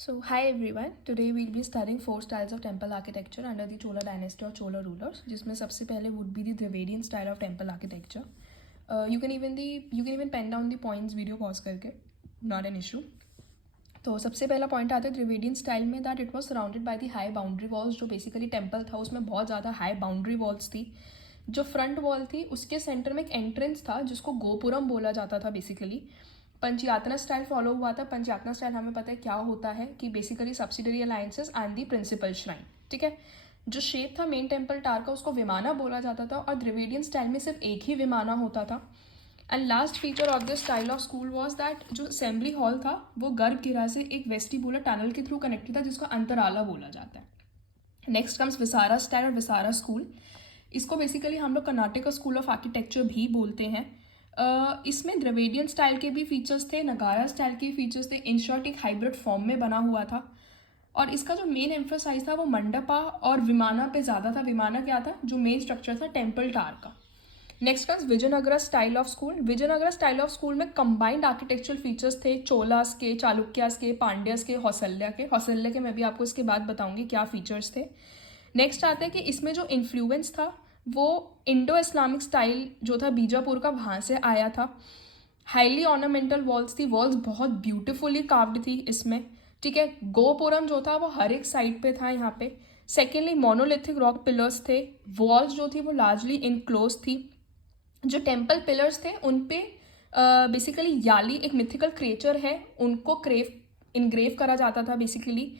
So, hi everyone. Today we'll be studying four styles of temple architecture under the Chola dynasty or Chola rulers. जिसमें सबसे पहले would be the Dravidian style of temple architecture. You can even pen down the points video pause करके, not an issue. तो सबसे पहला point आता है Dravidian style में that it was surrounded by the high boundary walls. जो basically temple था उसमें बहुत ज़्यादा हाई बाउंड्री वॉल्स थी. जो फ्रंट वॉल थी उसके सेंटर में एक एंट्रेंस था जिसको गोपुरम बोला जाता था. बेसिकली पंचयातना स्टाइल फॉलो हुआ था. पंचयातना स्टाइल हमें पता है क्या होता है कि basically subsidiary alliances and the principal shrine. ठीक है. जो शेप था मेन टेम्पल टार का उसको विमाना बोला जाता था और द्रविडियन स्टाइल में सिर्फ एक ही विमाना होता था. And last feature of this style of school was that जो असेंबली हॉल था वो गर्भगृह से एक वेस्टिबुलर टनल के थ्रू कनेक्टेड था जिसको अंतराला बोला जाता है. नेक्स्ट कम्स विसारा स्टाइल और विसारा स्कूल. इसको बेसिकली हम लोग कर्नाटक स्कूल ऑफ आर्किटेक्चर भी बोलते हैं. इसमें द्रविडियन स्टाइल के भी फीचर्स थे, नगारा स्टाइल के फीचर्स थे. इन शॉर्ट एक हाइब्रिड फॉर्म में बना हुआ था और इसका जो मेन एम्फोसाइज था वो मंडपा और विमाना पे ज़्यादा था. विमाना क्या था? जो मेन स्ट्रक्चर था टेम्पल टार का. Next comes Vijayanagara style of school. Vijayanagara style of school में कंबाइंड आर्किटेक्चरल फीचर्स थे चोलास के, चालुक्यास के, पांड्यास के, हौसल्या के. हौसल्या के मैं भी आपको इसके बाद बताऊंगी क्या फीचर्स थे. नेक्स्ट आता है कि इसमें जो इन्फ्लुएंस था वो इंडो इस्लामिक स्टाइल जो था बीजापुर का वहाँ से आया था. हाईली ऑर्नामेंटल वॉल्स थी. वॉल्स बहुत ब्यूटिफुली कार्व्ड थी इसमें. ठीक है. गोपुरम जो था वो हर एक साइड पे था यहाँ पे. सेकेंडली मोनोलिथिक रॉक पिलर्स थे. वॉल्स जो थी वो लार्जली इनक्लोज थी. जो टेम्पल पिलर्स थे उन पे बेसिकली याली एक मिथिकल क्रिएचर है उनको इनग्रेव करा जाता था. बेसिकली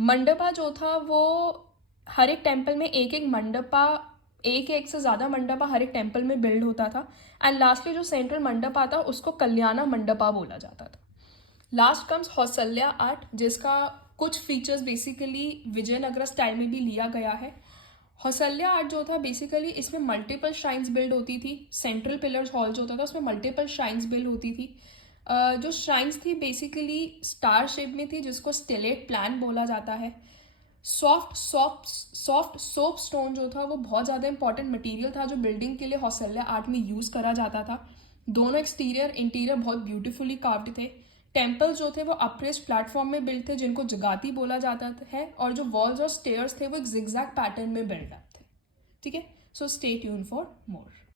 मंडपा जो था वो हर एक टेम्पल में एक एक से ज़्यादा मंडपा हर एक टेम्पल में बिल्ड होता था. एंड लास्टली जो सेंट्रल मंडपा था उसको कल्याणा मंडपा बोला जाता था. लास्ट कम्स हौसल्या आर्ट जिसका कुछ फीचर्स बेसिकली विजयनगरा स्टाइल में भी लिया गया है. हौसल्या आर्ट जो था बेसिकली इसमें मल्टीपल श्राइन्स बिल्ड होती थी. सेंट्रल पिलर्स हॉल जो होता था उसमें मल्टीपल श्राइन्स बिल्ड होती थी. जो श्राइन्स थी बेसिकली स्टार शेप में थी जिसको स्टेलेट प्लान बोला जाता है. सॉफ्ट सोप स्टोन जो था वो बहुत ज़्यादा इंपॉर्टेंट मटेरियल था जो बिल्डिंग के लिए हौसल्या आर्ट में यूज़ करा जाता था. दोनों एक्सटीरियर इंटीरियर बहुत ब्यूटीफुली कार्व्ड थे. टेम्पल जो थे वो अप्रेस्ड प्लेटफॉर्म में बिल्ड थे जिनको जगाती बोला जाता है और जो वॉल्स और स्टेयर्स थे वो एक जिगजैग पैटर्न में बिल्ड अप थे. ठीक है. So stay tune for more.